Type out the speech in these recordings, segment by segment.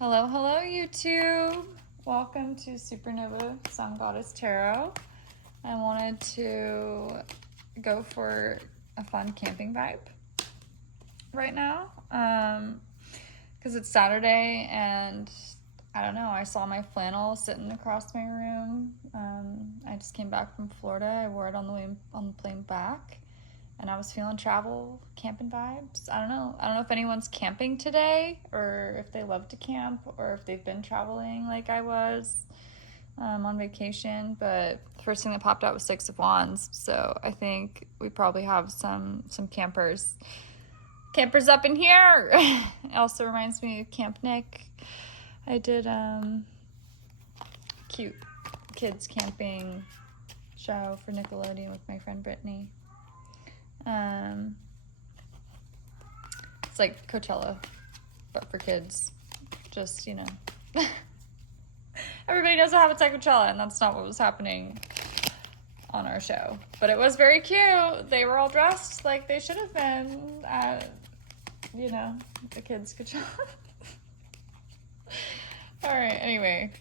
Hello, hello, YouTube. Welcome to Supernova Sun Goddess Tarot. I wanted to go for a fun camping vibe right now because it's Saturday and I don't know, I saw my flannel sitting across my room. I just came back from Florida. I wore it on the plane back. And I was feeling travel camping vibes. I don't know if anyone's camping today or if they love to camp or if they've been traveling like I was on vacation. But the first thing that popped out was Six of Wands. So I think we probably have some campers up in here. It also reminds me of Camp Nick. I did cute kids camping show for Nickelodeon with my friend Brittany. It's like Coachella, but for kids. Just, everybody knows what happens at Coachella, and that's not what was happening on our show. But it was very cute. They were all dressed like they should have been at, the kids' Coachella. Alright, anyway.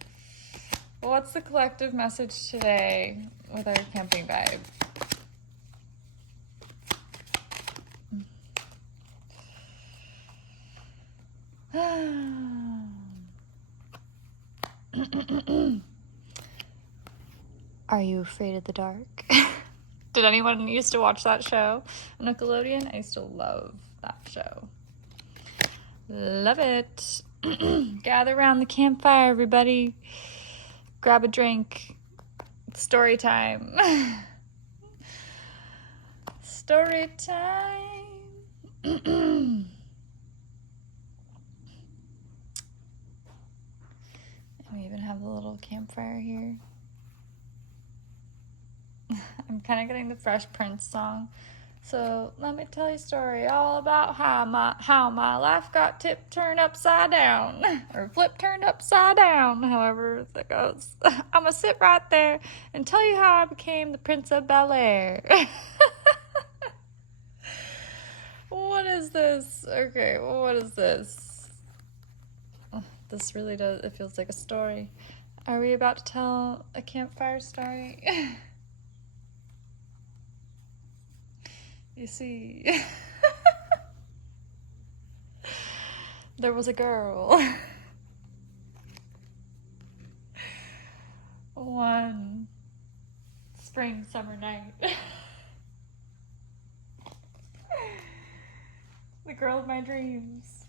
What's the collective message today with our camping vibe? Are you afraid of the dark? Did anyone used to watch that show on Nickelodeon? I used to love that show. Love it. Gather around the campfire, everybody. Grab a drink. It's story time. Story time. We even have a little campfire here. I'm kind of getting the Fresh Prince song. So let me tell you a story all about how my life got turned upside down. Or flipped turned upside down, however that goes. I'm going to sit right there and tell you how I became the Prince of Bel-Air. What is this? Okay, well, what is this? This really does, it feels like a story. Are we about to tell a campfire story? You see, there was a girl. One spring summer night. The girl of my dreams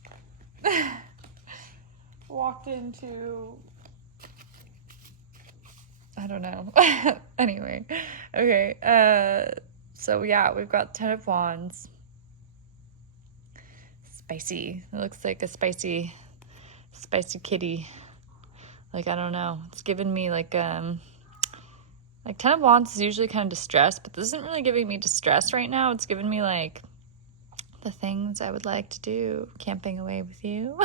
walked into, I don't know. Anyway, okay. So yeah, we've got Ten of Wands. Spicy. It looks like a spicy kitty. Like, I don't know. It's giving me like Ten of Wands is usually kind of distressed, but this isn't really giving me distress right now. It's giving me like the things I would like to do, camping away with you.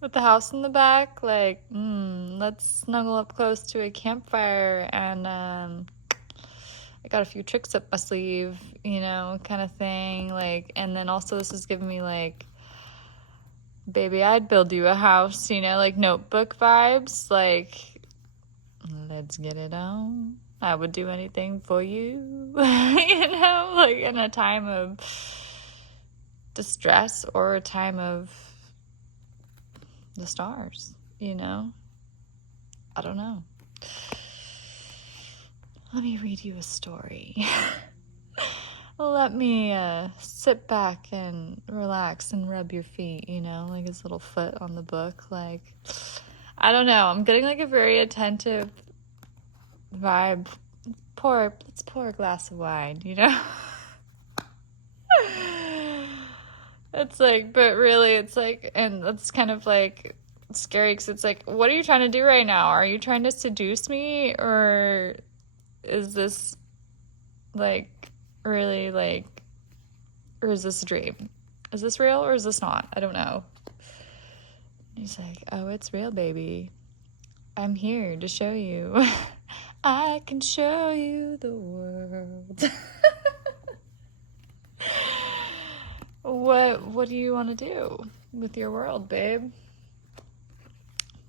With the house in the back, like, let's snuggle up close to a campfire and I got a few tricks up my sleeve, kind of thing. Like, and then also this is giving me like, baby, I'd build you a house, like Notebook vibes. Like, let's get it on. I would do anything for you, like in a time of distress or a time of the stars, I don't know. Let me read you a story. Let me sit back and relax and rub your feet, like his little foot on the book. Like, I don't know. I'm getting like a very attentive vibe. Let's pour a glass of wine, It's like, but really it's like, and that's kind of like scary because it's like, what are you trying to do right now? Are you trying to seduce me, or is this like really like, or is this a dream? Is this real or is this not? I don't know. He's like, oh, it's real, baby. I'm here to show you. I can show you the world. What do you want to do with your world, babe?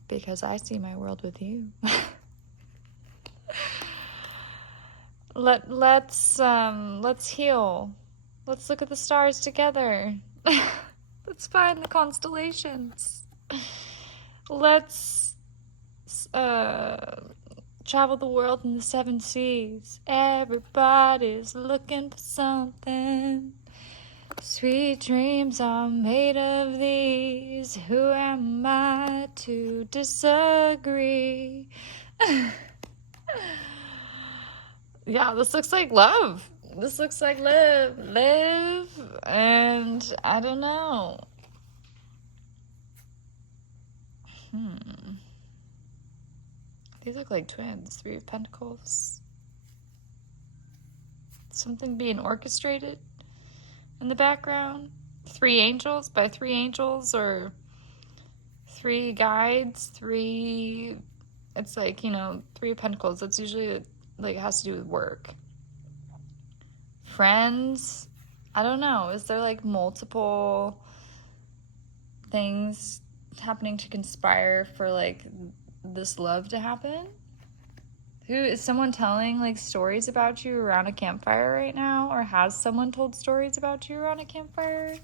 Because I see my world with you. Let's heal. Let's look at the stars together. Let's find the constellations. Let's travel the world in the 7 seas. Everybody's looking for something. Sweet dreams are made of these. Who am I to disagree? Yeah, this looks like love. This looks like love. Live, and I don't know. These look like twins. 3 of Pentacles. Something being orchestrated in the background. 3 angels, by 3 angels, or 3 guides, 3... It's like, 3 of Pentacles. That's usually, like, it has to do with work. Friends. I don't know. Is there, like, multiple things happening to conspire for, like, this love to happen? Is someone telling, like, stories about you around a campfire right now? Or has someone told stories about you around a campfire?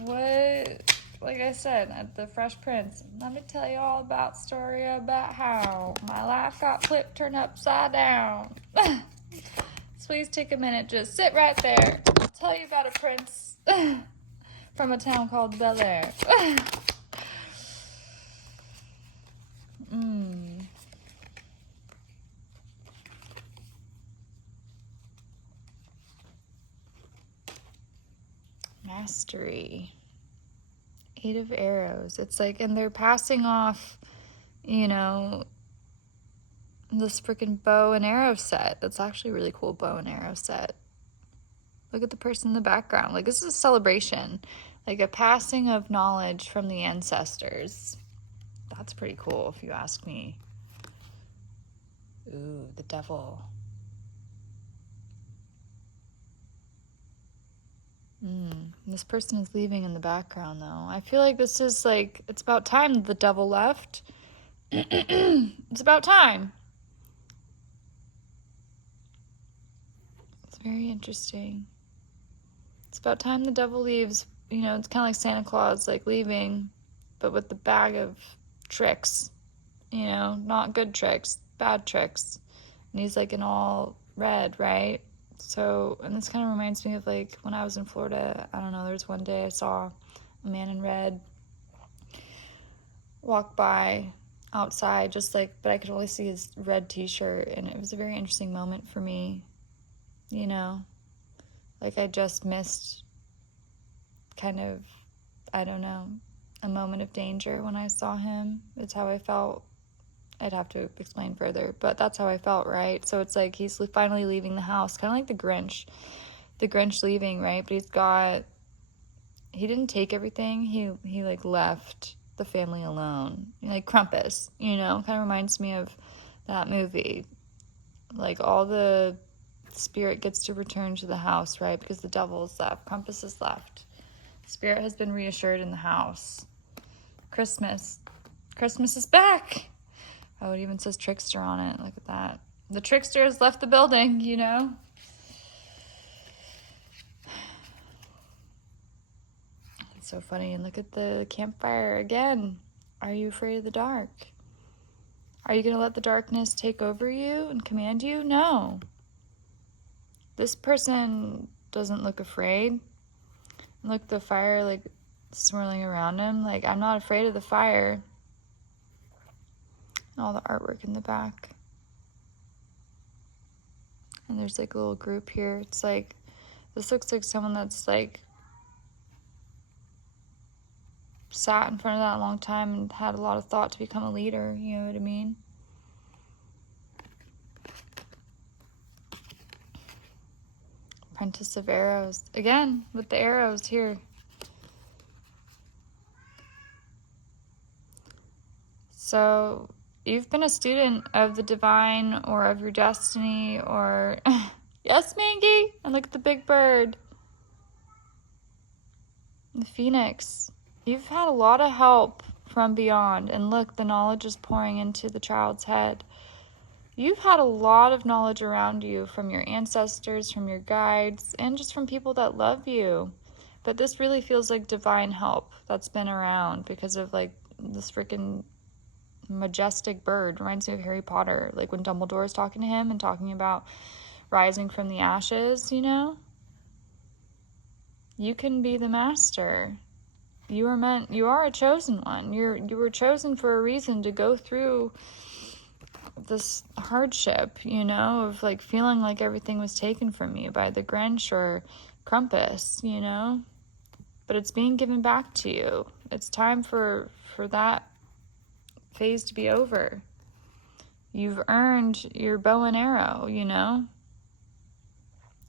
What? Like I said, at the Fresh Prince, let me tell you all about story about how my life got flipped, turned upside down. So please take a minute, just sit right there. I'll tell you about a prince from a town called Bel Air. Mastery. 8 of Arrows. It's like, and they're passing off, this freaking bow and arrow set. That's actually a really cool bow and arrow set. Look at the person in the background. Like, this is a celebration. Like a passing of knowledge from the ancestors. That's pretty cool, if you ask me. Ooh, the devil. This person is leaving in the background, though. I feel like this is like, it's about time the devil left. It's about time. It's very interesting. It's about time the devil leaves. It's kind of like Santa Claus, like, leaving, but with the bag of tricks. Not good tricks, bad tricks. And he's, like, in all red, right? So, and this kind of reminds me of, like, when I was in Florida. I don't know, there was one day I saw a man in red walk by outside, just like, but I could only see his red t-shirt, and it was a very interesting moment for me. Like, I just missed kind of, I don't know, a moment of danger when I saw him. It's how I felt. I'd have to explain further, but that's how I felt, right? So it's like he's finally leaving the house, kind of like the Grinch. The Grinch leaving, right? But he didn't take everything. He like left the family alone. Like Krampus, kind of reminds me of that movie. Like, all the spirit gets to return to the house, right? Because the devil is left. Krampus is left. Spirit has been reassured in the house. Christmas is back. Oh, it even says trickster on it. Look at that. The trickster has left the building, It's so funny. And look at the campfire again. Are you afraid of the dark? Are you going to let the darkness take over you and command you? No. This person doesn't look afraid. Look, the fire, like, swirling around him. Like, I'm not afraid of the fire. All the artwork in the back. And there's, like, a little group here. It's like, this looks like someone that's, like, sat in front of that a long time and had a lot of thought to become a leader. You know what I mean? Apprentice of Arrows. Again, with the arrows here. So, you've been a student of the divine or of your destiny or... Yes, Mangy? And look at the big bird. The Phoenix, you've had a lot of help from beyond, and look, the knowledge is pouring into the child's head. You've had a lot of knowledge around you from your ancestors, from your guides, and just from people that love you. But this really feels like divine help that's been around because of like this freaking majestic bird. Reminds me of Harry Potter, like when Dumbledore is talking to him and talking about rising from the ashes, you know? You can be the master. You are a chosen one. You were chosen for a reason to go through this hardship, you know, of like feeling like everything was taken from you by the Grinch or Krampus, you know, but it's being given back to you. It's time for that phase to be over. You've earned your bow and arrow, you know.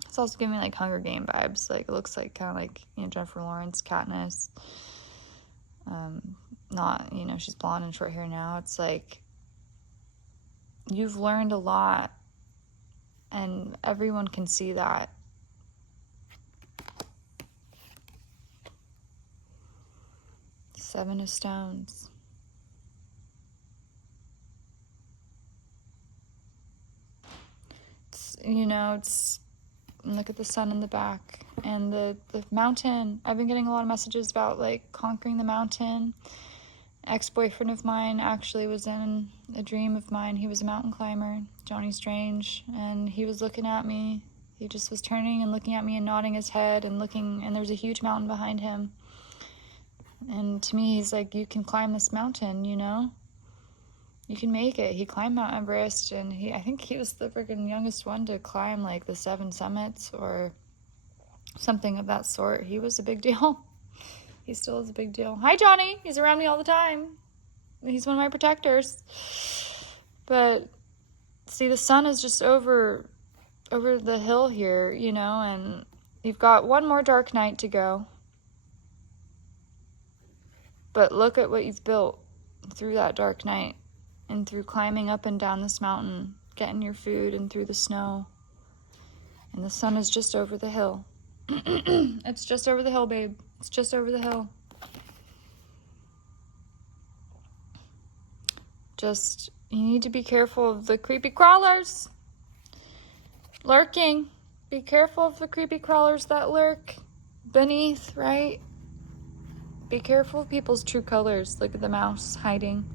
It's also giving me like Hunger Game vibes. Like it looks like kind of like, you know, Jennifer Lawrence, Katniss. Not, you know, she's blonde and short hair now. It's like you've learned a lot, and everyone can see that. Seven of Stones. It's look at the sun in the back and the mountain. I've been getting a lot of messages about like conquering the mountain. Ex-boyfriend of mine actually was in a dream of mine. He was a mountain climber, Johnny Strange, and he was looking at me. He just was turning and looking at me and nodding his head and looking, and there was a huge mountain behind him. And to me, he's like, you can climb this mountain, you know? You can make it. He climbed Mount Everest, and I think he was the freaking youngest one to climb like the 7 summits or something of that sort. He was a big deal. He still is a big deal. Hi, Johnny. He's around me all the time. He's one of my protectors. But see, the sun is just over the hill here, you know, and you've got one more dark night to go. But look at what you've built through that dark night and through climbing up and down this mountain, getting your food and through the snow. And the sun is just over the hill. It's just over the hill, babe. It's just over the hill. Just, you need to be careful of the creepy crawlers lurking. Be careful of the creepy crawlers that lurk beneath, right? Be careful of people's true colors. Look at the mouse hiding.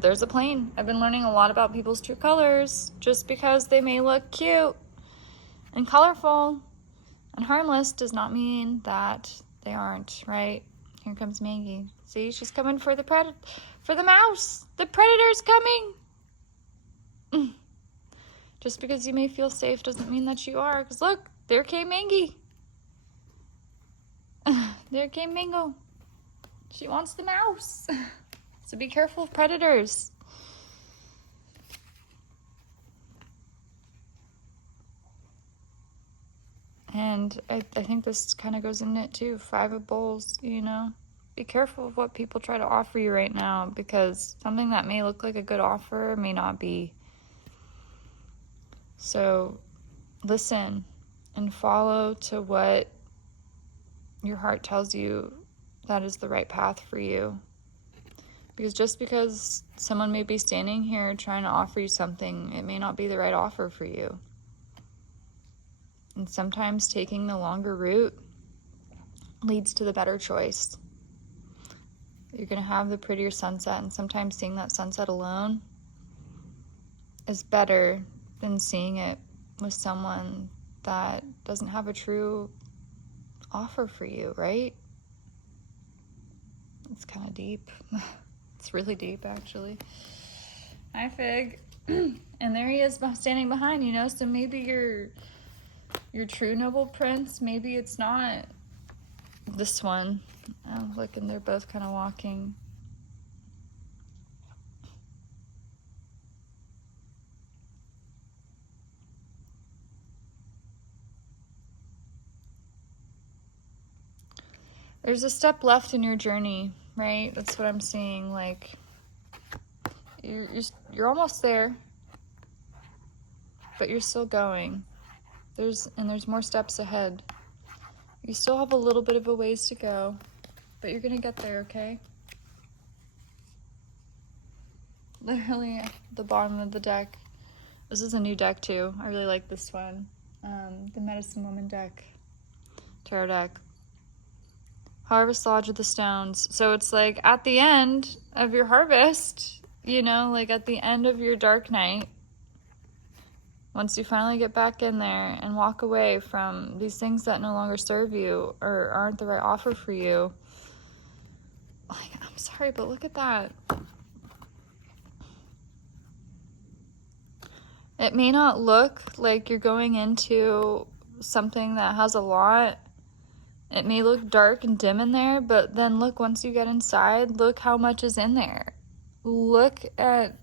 There's a plane. I've been learning a lot about people's true colors. Just because they may look cute and colorful and harmless does not mean that they aren't, right? Here comes Maggie. See, she's coming for the mouse. The predator's coming. Just because you may feel safe doesn't mean that you are. Because look, there came Maggie. There came Mingo. She wants the mouse. So be careful of predators. And I think this kind of goes in it too. 5 of Bowls, you know. Be careful of what people try to offer you right now, because something that may look like a good offer may not be. So listen and follow to what your heart tells you that is the right path for you. Because just because someone may be standing here trying to offer you something, it may not be the right offer for you. And sometimes taking the longer route leads to the better choice. You're going to have the prettier sunset, and sometimes seeing that sunset alone is better than seeing it with someone that doesn't have a true offer for you, right? It's kind of deep. It's really deep, actually. Hi, Fig. And there he is standing behind, you know, so maybe your true noble prince, maybe it's not this one. Oh, look, and they're both kind of walking. There's a step left in your journey, right? That's what I'm seeing. Like, you're almost there, but you're still going. There's more steps ahead. You still have a little bit of a ways to go, but you're gonna get there, okay? Literally the bottom of the deck. This is a new deck too. I really like this one. The Medicine Woman deck. Tarot deck. Harvest Lodge of the Stones. So it's like at the end of your harvest, you know, like at the end of your dark night, once you finally get back in there and walk away from these things that no longer serve you or aren't the right offer for you. Like, I'm sorry, but look at that. It may not look like you're going into something that has a lot. It may look dark and dim in there, but then look, once you get inside, look how much is in there. Look at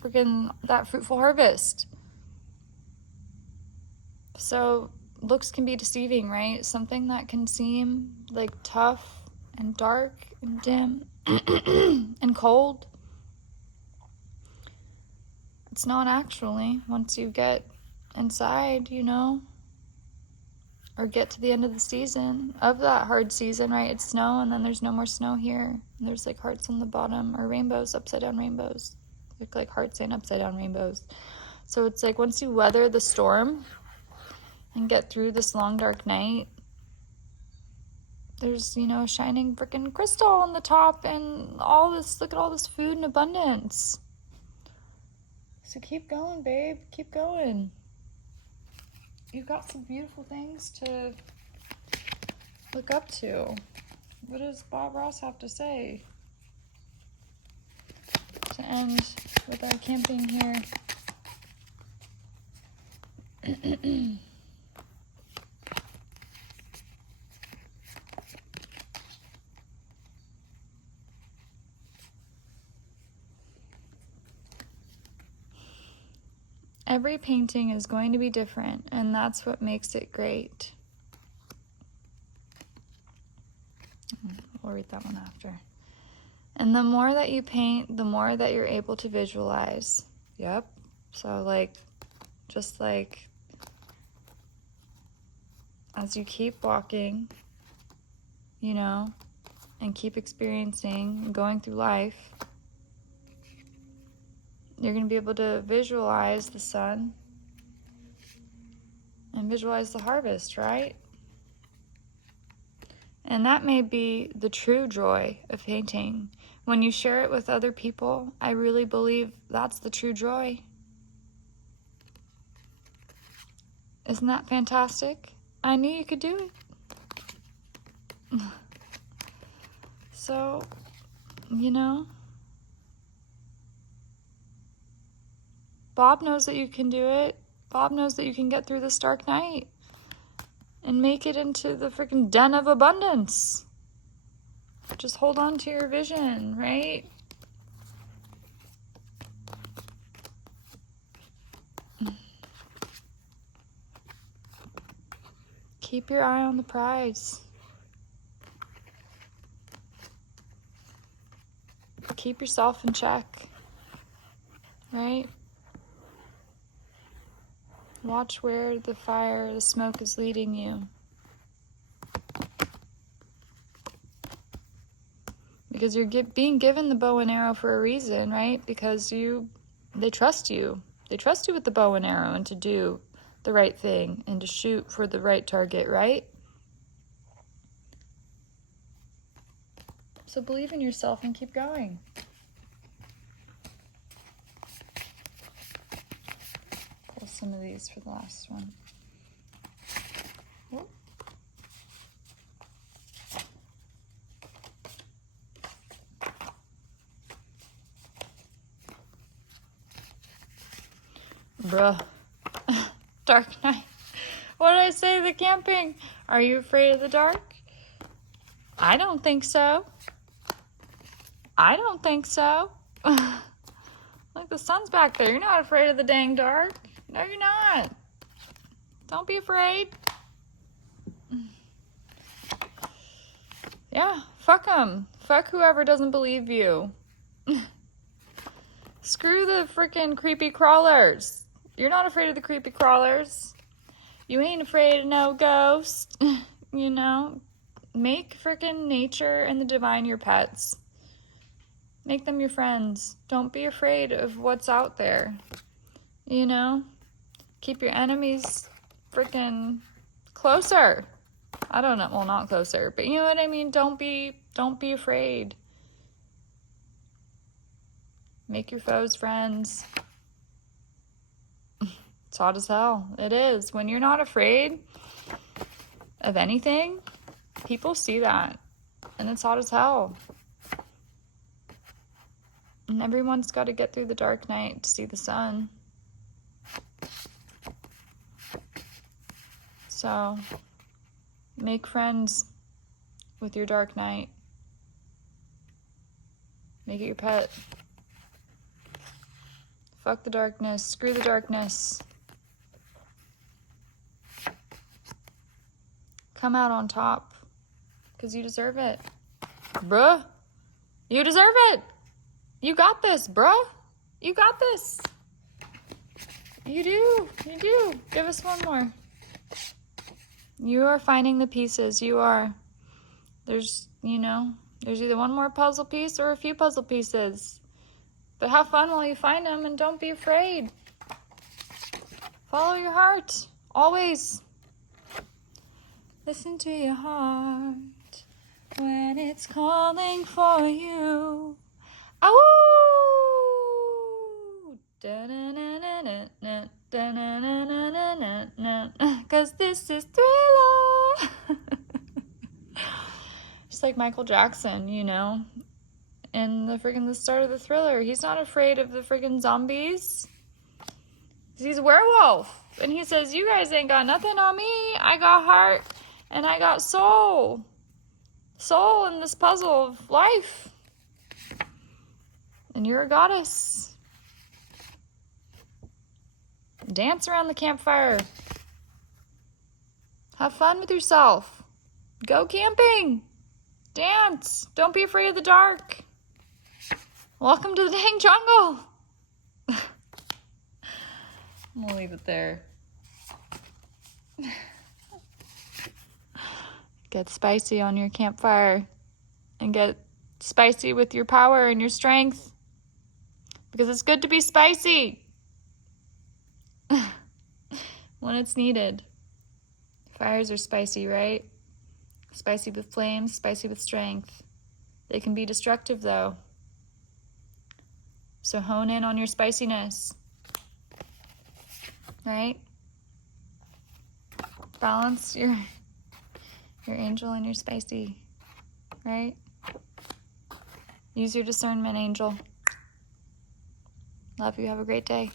freaking that fruitful harvest. So looks can be deceiving, right? Something that can seem like tough and dark and dim and cold. It's not actually, once you get inside, you know, or get to the end of the season, of that hard season, right? It's snow, and then there's no more snow here. And there's like hearts on the bottom, or rainbows, upside down rainbows. Look like hearts and upside down rainbows. So it's like once you weather the storm and get through this long dark night, there's, you know, shining freaking crystal on the top and all this, look at all this food in abundance. So keep going, babe, keep going. You've got some beautiful things to look up to. What does Bob Ross have to say? To end with our camping here. Every painting is going to be different, and that's what makes it great. We'll read that one after. And the more that you paint, the more that you're able to visualize. Yep. So like, just like, as you keep walking, you know, and keep experiencing and going through life, you're going to be able to visualize the sun and visualize the harvest, right? And that may be the true joy of painting. When you share it with other people, I really believe that's the true joy. Isn't that fantastic? I knew you could do it. So, you know, Bob knows that you can do it. Bob knows that you can get through this dark night and make it into the freaking den of abundance. Just hold on to your vision, right? Keep your eye on the prize. Keep yourself in check, right? Watch where the fire, the smoke is leading you. Because you're being given the bow and arrow for a reason, right? Because they trust you. They trust you with the bow and arrow and to do the right thing and to shoot for the right target, right? So believe in yourself and keep going. Pull some of these for the last one. Whoop. Bruh. Dark night. What did I say? The camping. Are you afraid of the dark? I don't think so. I don't think so. Look, the sun's back there. You're not afraid of the dang dark. No, you're not. Don't be afraid. Yeah, fuck them. Fuck whoever doesn't believe you. Screw the freaking creepy crawlers. You're not afraid of the creepy crawlers. You ain't afraid of no ghost. You know? Make freaking nature and the divine your pets. Make them your friends. Don't be afraid of what's out there. You know? Keep your enemies freaking closer. I don't know. Well, not closer, but you know what I mean? Don't be afraid. Make your foes friends. It's hot as hell. It is. When you're not afraid of anything, people see that. And it's hot as hell. And everyone's got to get through the dark night to see the sun. So, make friends with your dark night. Make it your pet. Fuck the darkness. Screw the darkness. Come out on top. Because you deserve it. Bruh. You deserve it. You got this, bruh. You got this. You do. You do. Give us one more. You are finding the pieces. You are. There's either one more puzzle piece or a few puzzle pieces. But have fun while you find them and don't be afraid. Follow your heart. Always. Listen to your heart when it's calling for you. Ow! Cause this is Thriller. Just like Michael Jackson, you know, in the start of the Thriller. He's not afraid of the friggin' zombies. He's a werewolf. And he says, you guys ain't got nothing on me. I got heart and I got soul. Soul in this puzzle of life. And you're a goddess. Dance around the campfire. Have fun with yourself. Go camping. Dance. Don't be afraid of the dark. Welcome to the dang jungle. I'm gonna leave it there. Get spicy on your campfire and get spicy with your power and your strength because it's good to be spicy when it's needed. Fires are spicy, right? Spicy with flames, spicy with strength. They can be destructive though. So hone in on your spiciness. Right? Balance your angel and your spicy. Right? Use your discernment, angel. Love you. Have a great day.